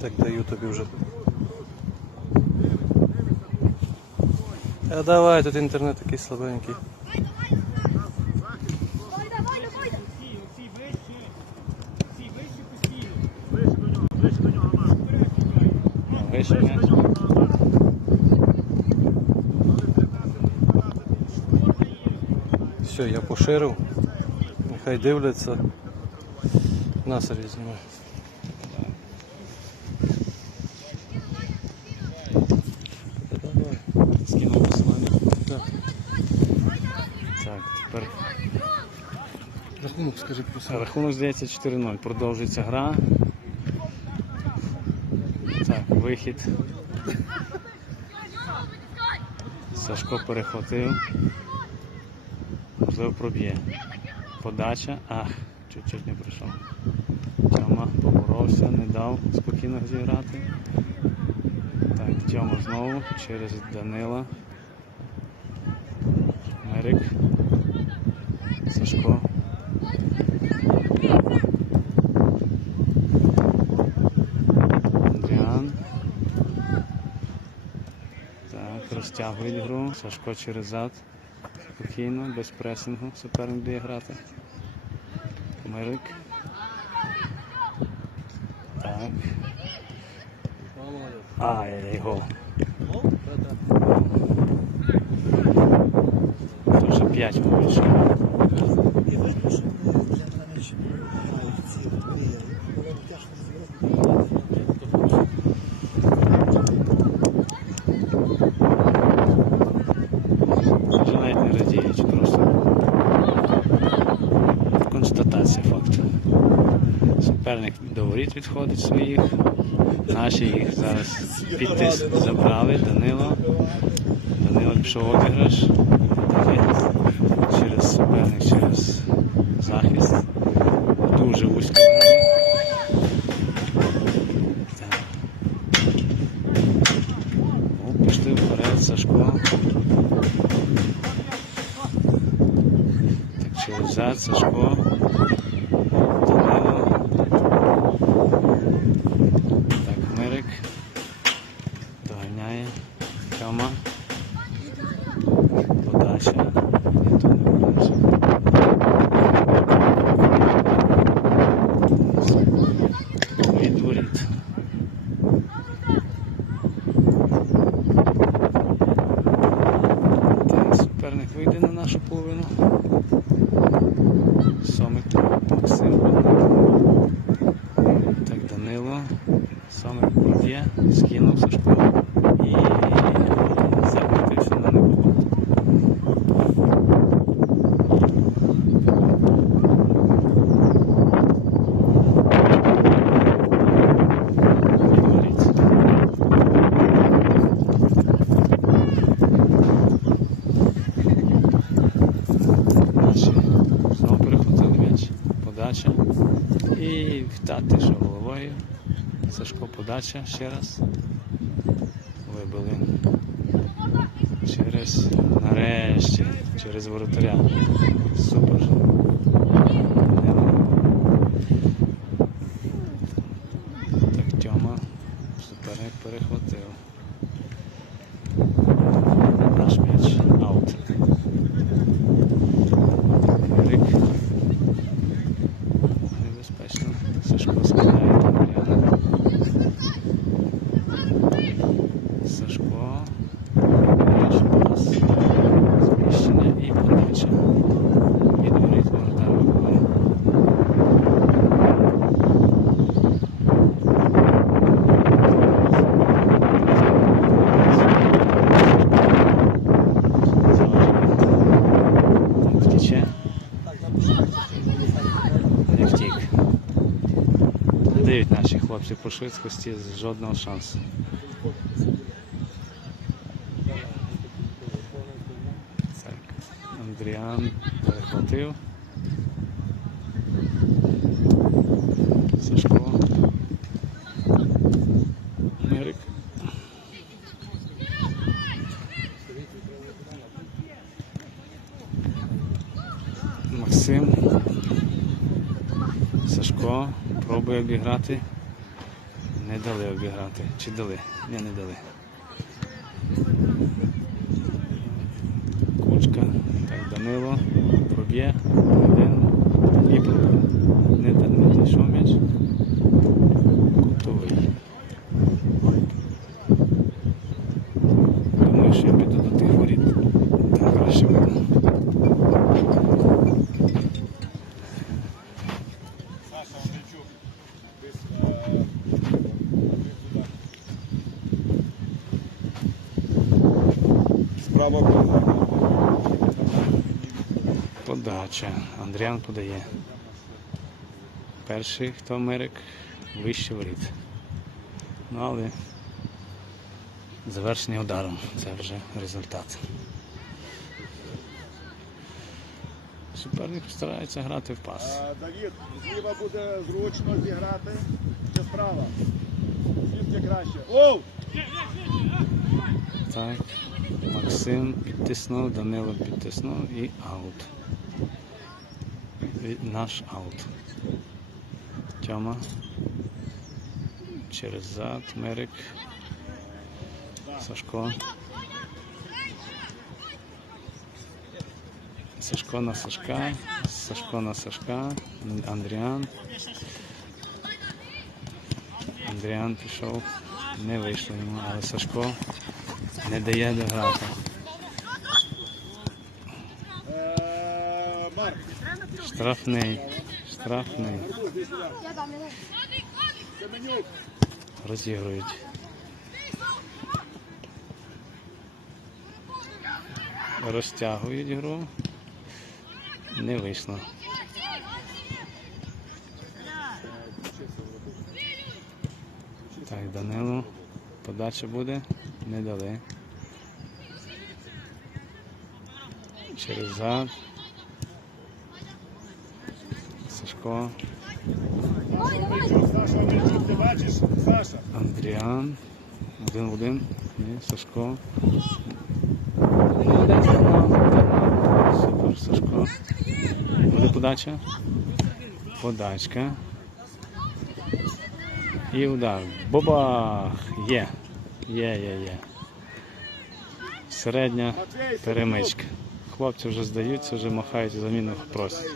Так даю тобі вже. А давай, тут інтернет такий слабенький. Все, я поширив. Нехай дивляться. Нас знімає. Давай. Скинув посилання. Да. Так, тепер Рахунок скажи плюс. рахунок здається 4-0. Продовжується гра. Так, вихід. Сашко перехватив. Можливо, проб'є. Подача. Ах, чуть-чуть не прийшов. Тьома поборовся, не дав спокійно зіграти. Так, Тьома знову через Данила. Мерик. Сашко. Андріан. Так, розтягують гру. Сашко через зад. Спокійно, без пресингу. Суперник буде грати. Мирик. Так. Ай, гол. Це вже 5 більше. І що вони для мене ще мають ці навіть не радіють, просто констатація факту. Суперник до воріт відходить своїх. Наші їх зараз під тиск забрали. Данило. Данило пішов обіграш. Далі через захист. Дуже вузько. Так. О, пішли вперед, Сашко. Так, через зад, Сашко. Данило. Так, Мирик. Доганяє. Тьома. Подача. Ні, тут не подача. Від воріт. Так, суперник вийде на нашу половину. Сомик Максим. Так, Данило. Сомик проб'є, скинув Сашко і закрутився на небо. Відворіться. Наші знову перехватили м'яч. Подача. І ще головою. Сашко подача ще раз. Вибили. Через нарешті. Через воротаря. Супер. Так, Тьома. Суперник перехватив. Наш м'яч. Аут. Рик. Небезпечно. Сашко скидає Мар'яна. Сашко. Наш пас. Зміщення і подача. Від воріт воротар вибиває. Так, втіче. Не втік. Не хлопці по швидкості жодного шансу. Так, Андріан перехватив. Сашко. Мирик. Максим. Сашко пробує обіграти Не дали обіграти. Чи дали? Ні, не дали. Кучка. Так, Данило. Проб'є. Пройде. І проб'є. Не, не дійшов м'яч. Кутовий. Думаю, що я піду до тих воріт. Там краще буде. Саша Андрійчук. Десь, е, туди. Справа була. Подача. Андріан подає. Перший, хто Мерик, вище воріт. Ну, але завершення ударом. Це вже результат. Суперник старається грати в пас. Давід, зліва буде зручно зіграти. Чи справа? Звідки краще? Оу! Так. Максим підтиснув, Данило підтиснув і аут. Наш аут. Тьома. Через зад, Мерик. Сашко. Сашко на Сашка. Сашко на Сашка. Андріан. Андріан пішов. Не вийшло йому, але Сашко не дає дограти. Штрафний. Штрафний. Розігрують. Розтягують гру. Не вийшло. Так, Данило. Подача буде. Не дали. Через зад. Сашко. Мельчук, Саша Мельчук, ти бачиш? Саша. Андріан. Один в один. Ні, Сашко. Супер, Сашко. Буде подача. Подачка. І удар. Бабах! Є. Є, є, є. Середня перемичка. Хлопці вже здаються, вже махають заміну просять.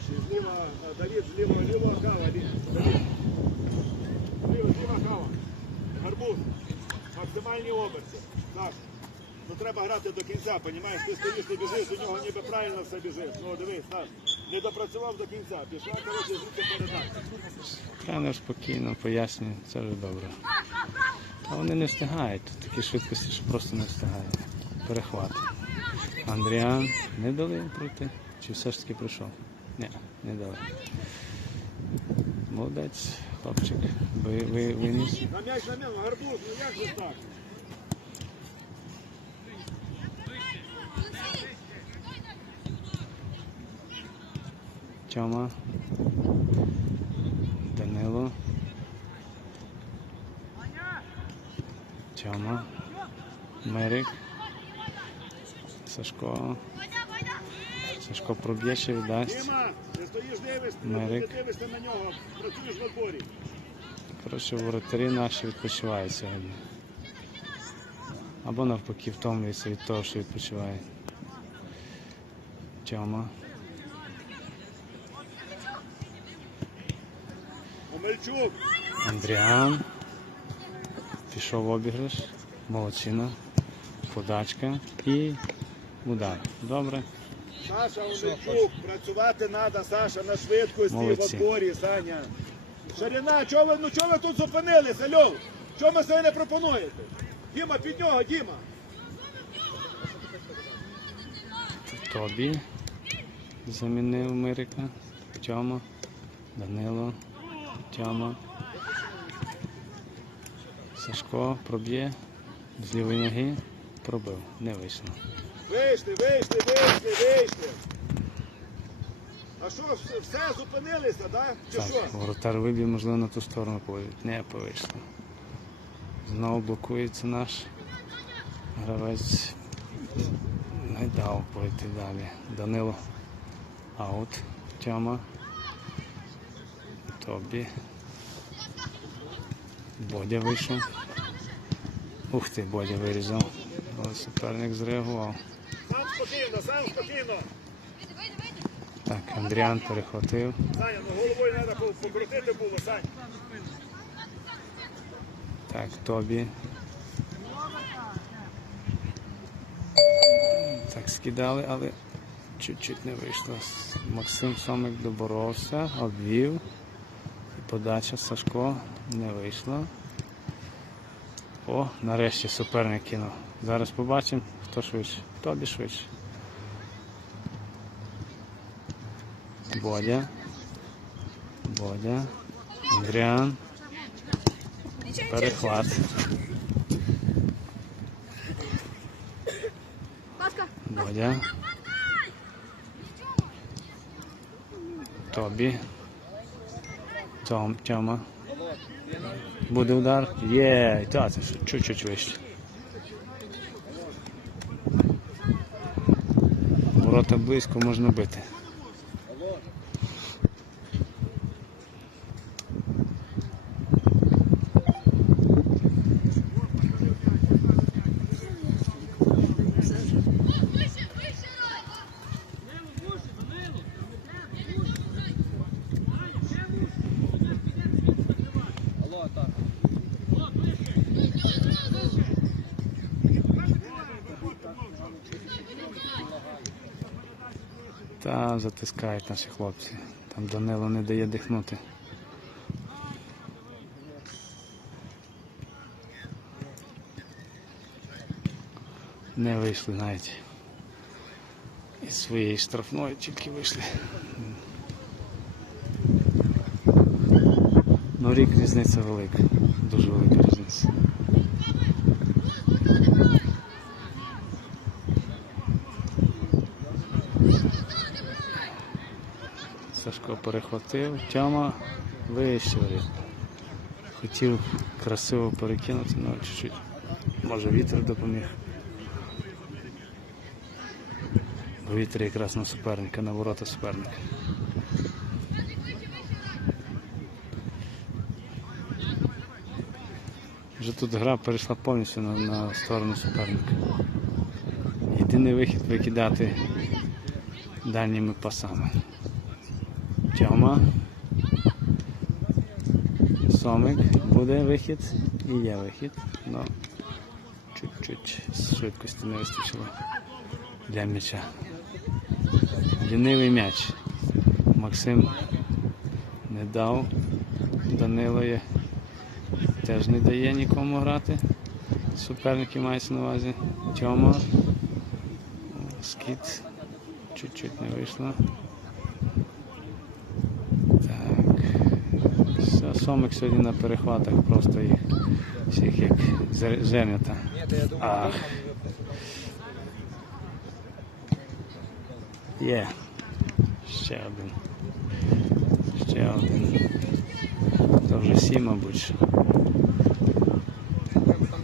Гарбуз. Максимальні оберти. Так. Ну треба грати до кінця, понімаєш? Ти стоїш, не біжиш, у нього ніби правильно все біжить. Ну дивись, так. Не допрацював до кінця. Пішла, коротше, звідти передача. Тренер спокійно пояснює, це вже добре. А вони не встигають, тут такі швидкості, що просто не встигають. Перехват. Андріан не дали пройти? Чи все ж таки пройшов? Ні, не дали. Молодець, хлопчик. Ви, ви, виніс. На м'яч на м'яч, гарбуз, ну як же так? Тьома. Данило. Тьома. Мерик. Сашко. Сашко проб'є ще віддасть. Мерик. Коротше, воротарі наші відпочивають сьогодні. Або навпаки втомлюються від того, що відпочивають. Тьома. Андріан. Пішов обіграш. Молодчина. Подачка і удар. Добре. Саша Омельчук, працювати треба, Саша, на швидкості Молодці. в отборі, Саня. Ширина, чого ви, ну чого ви тут зупинились, Альов? Чого ви себе не пропонуєте? Діма, під нього, Діма. Тобі замінив Мирика. Тьома. Данило. Тьома. Сашко проб'є. З лівої ноги. Пробив. Не вийшло. Вийшли, вийшли, вийшли, вийшли. А що, все, зупинилися, да? Чи що? Так, воротар вибів, можливо, на ту сторону поводить. Не повийшло. Знову блокується наш гравець. Не дав пройти далі. Данило. Аут. Тьома. Тобі. Бодя вийшов. Ух ти, Бодя вирізав. Але суперник зреагував. Сам спокійно, сам спокійно. Так, Андріан перехватив. Саня, ну головою треба покрутити було, Сань. Так, Тобі. Так, скидали, але чуть-чуть не вийшло. Максим Сомик доборовся, обвів. І подача Сашко не вийшла. О, нарешті суперник кинув. Зараз побачимо, хто швидше. Тобі швидше. Бодя. Бодя. Андріан. Перехват. Бодя. Тобі. Тьома. Буде удар? Є, та це чуть-чуть вийшло. Ворота близько можна бити. Та затискають наші хлопці. Там Данило не дає дихнути. Не вийшли навіть. Із своєї штрафної тільки вийшли. Ну рік різниця велика. Дуже велика різниця. Сашко перехватив, тяма вище. Хотів красиво перекинути, але чуть-чуть. Може вітер допоміг. Вітер якраз на суперника, на ворота суперника. Вже тут гра перейшла повністю на, на сторону суперника. Єдиний вихід викидати дальніми пасами. Тьома. Сомик. Буде вихід. І є вихід. Но чуть-чуть швидкості не вистачило для м'яча. Лінивий м'яч. Максим не дав. Данило є. Теж не дає нікому грати. Суперники мається на увазі. Тьома. Скіт. Чуть-чуть не вийшло. Так. Все, Сомик сьогодні на перехватах просто їх всіх як зер- зернята. Ах. Є. Ще один. Ще один. Це вже сім, мабуть. що. Там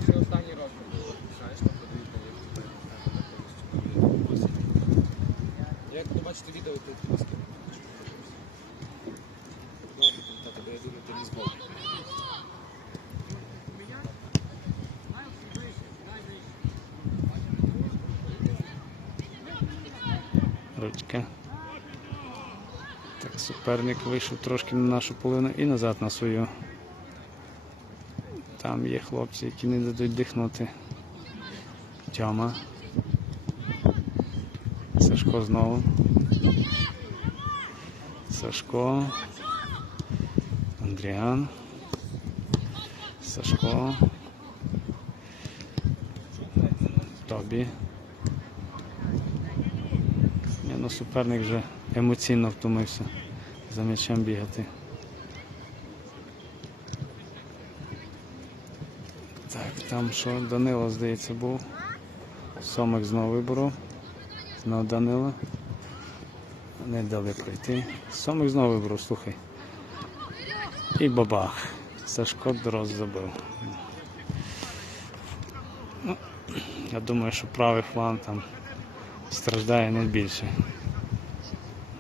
ще останній раз було. Знаєш, там подивіться, як Як побачите відео, то ти скину. Тато, я думаю, ти не зможеш. Ручка. Так, суперник вийшов трошки на нашу половину і назад на свою. Там є хлопці, які не дадуть дихнути. Тьома. Сашко знову. Сашко. Андріан. Сашко. Тобі. Ні, ну суперник вже емоційно втомився за м'ячем бігати. Так, там що Данило, здається, був. Сомик знову виборов. Знову Данило. Не дали пройти. Сомик знову виборов, слухай. І бабах. Сашко Дрозд забив. Ну, я думаю, що правий фланг там страждає найбільше.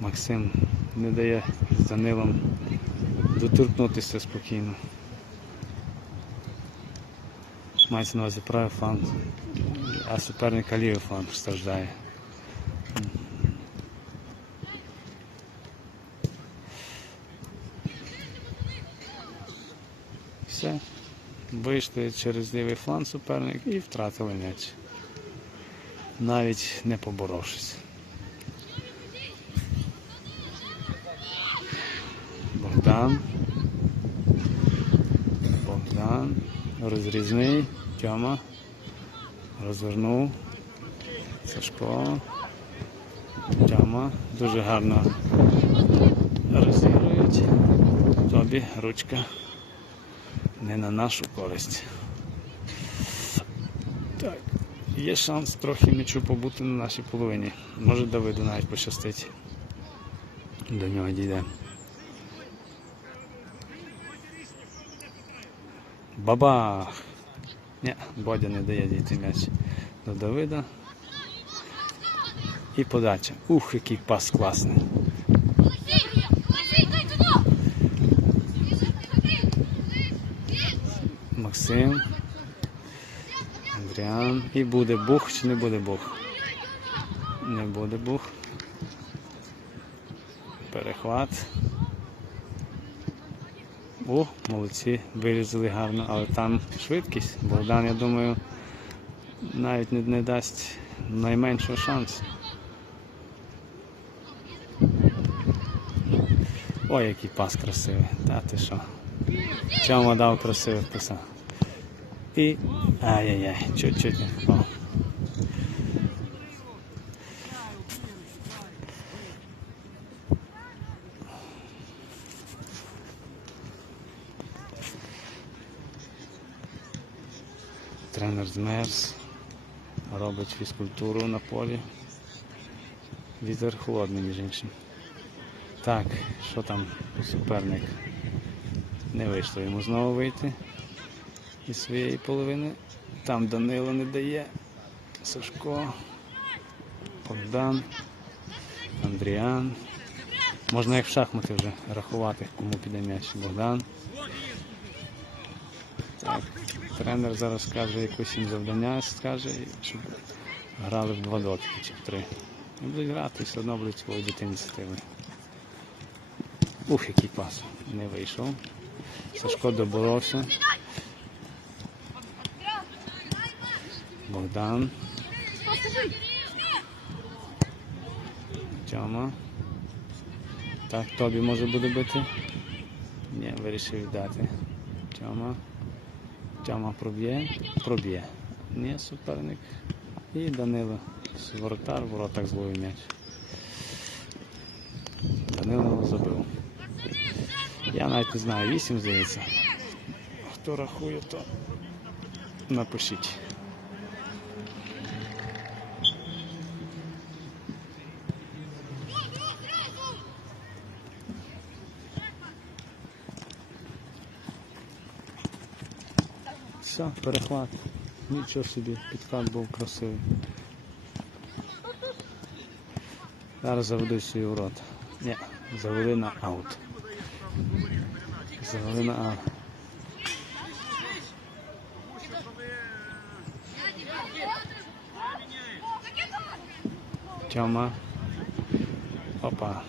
Максим не дає з Данилом доторкнутися спокійно. Мається на увазі правий фланг, а суперника лівий фланг страждає. Все. Вийшли через лівий фланг суперник і втратили м'яч. Навіть не поборовшись. Богдан. Богдан. Розрізний. Тьома. Розвернув. Сашко. Тьома. Дуже гарно розігрують. Тобі ручка не на нашу користь. Так, є шанс трохи м'ячу побути на нашій половині. Може Давиду навіть пощастить. До нього дійде. Бабах! Ні, Бодя не дає дійти м'яч до Давида. І подача. Ух, який пас класний. Максим. Андріан. І буде бух чи не буде бух? Не буде бух. Перехват. О, молодці, вирізали гарно, але там швидкість. Богдан, я думаю, навіть не, не дасть найменшого шансу. Ой, який пас красивий. Та ти що? Чому дав красивий писав. І. Ай-яй-яй, чуть-чуть Тренер змерз, робить фізкультуру на полі. Вітер холодний, між іншим. Так, що там суперник? Не вийшло йому знову вийти із своєї половини. Там Данило не дає. Сашко, Богдан, Андріан. Можна як в шахмати вже рахувати, кому піде м'яч. Богдан. Тренер зараз скаже якось їм завдання, скаже, щоб грали в два дотики чи в три. І будуть грати, все одно будуть свої ініціативи. Ух, який пас. Не вийшов. Сашко доборовся. Богдан. Тьома. Так, тобі може буде бити. Ні, вирішив віддати. Тьома. Тьома проб'є. Проб'є. Ні, суперник. І Данило. Воротар, воротах зловив м'яч. Данило забив. Я навіть не знаю, 8 здається. Хто рахує, то напишіть. Все, перехват. Нічого собі, підхват був красивий. Зараз заведуть свій урод. Ні, завели на аут. Завели на аут. Тьома. Опа.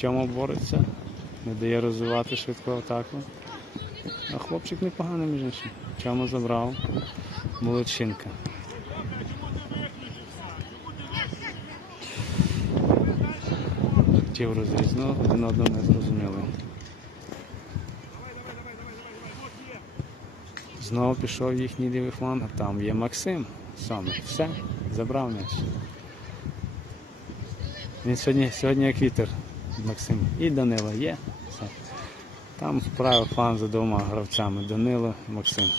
Тьома бореться. Не дає розвивати швидку атаку. А хлопчик непоганий, між іншим. Тьома забрав. Молодчинка. Хотів розрізно, один одного не зрозуміли. Знову пішов їхній лівий фланг, а там є Максим. Саме. Все, забрав м'яч. Він сьогодні, сьогодні як вітер, Максим. І Данило є. Все. Там фланг за двома гравцями. Данило, Максим.